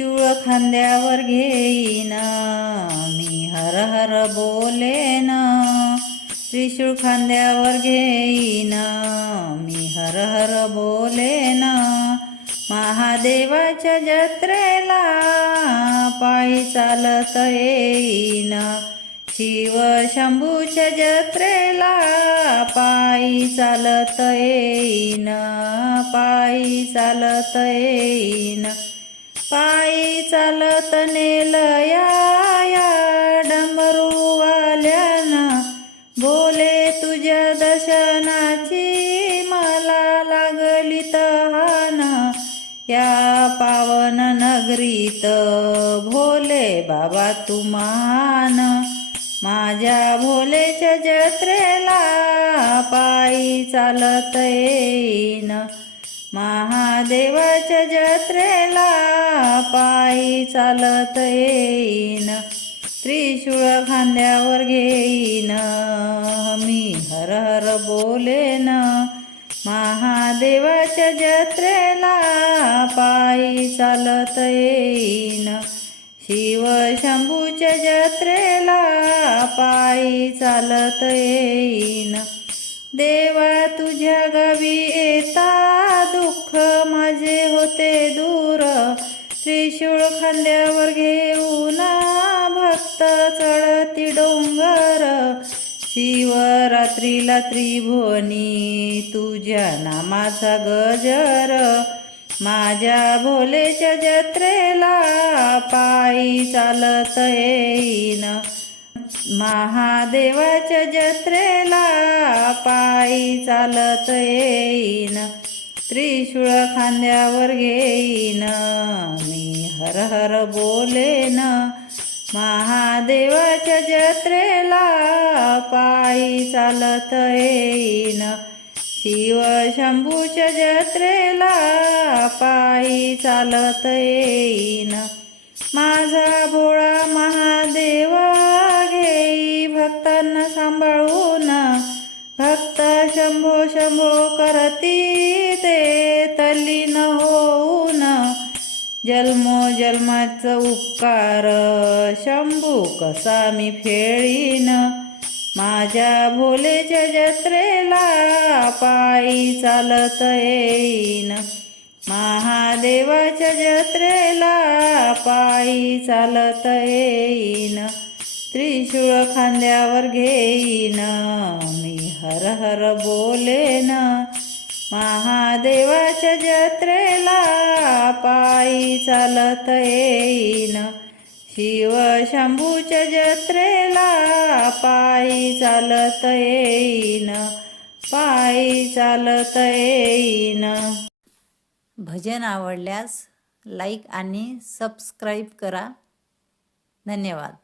त्रिशूळ खांद्यावर घेईन. मी हर हर बोलेन. त्रिशूळ खांद्यावर घेईन. मी हर हर बोलेन. महादेवाच्या जत्रेला पायी चालत येईन. शिव शंभूच्या जत्रेला पायी चालत येईन. पायी चालत येईन. पायी चालत नेल या या बोले तुझ्या दर्शनाची मला लागली तहान. या पावन नगरीत भोले बाबा तू माझ्या भोलेच्या जत्रेला पायी चालत येईन. महादेवाच्या जत्रेला पायी चालत येईन. त्रिशूळ खांद्यावर घेईन. मी हर हर बोलेन. महादेवाच्या जत्रेला पायी चालत येईन. शिव शंभूच्या जत्रेला पायी चालत येईन. देवा तुझ्या गावी खांद्यावर घेऊन भक्त चढती डोंगर. शिवरात्रीला त्रिभुवनी तुझ्या नामाचा गजर. माझ्या भोलेच्या जत्रेला पायी चालत येईन. महादेवाच्या जत्रेला पायी चालत येईन. त्रिशूळ खांद्यावर घेईन. मी हर हर बोलेन महादेवाच्या जत्रेला पायी चालत येईन. शिव शंभूच्या जत्रेला पायी चालत येईन. माझा भोळा महादेव घेई भक्तांना सांभाळून भक्त शंभो शंभो करती जन्मो जन्माचं उपकार शंभू कसा मी फेळीन? माझ्या भोलेच्या जत्रेला पायी चालत येईन. महादेवाच्या जत्रेला पायी चालत येईन. त्रिशूळ खांद्यावर घेईन. मी हर हर बोलेन. महादेवाच्या जत्रेला पायी चालत येईन. शिव शंभूच्या जत्रेला पायी चालत येईन. पायी चालत येईन. भजन आवडल्यास लाईक आणि सबस्क्राईब करा. धन्यवाद.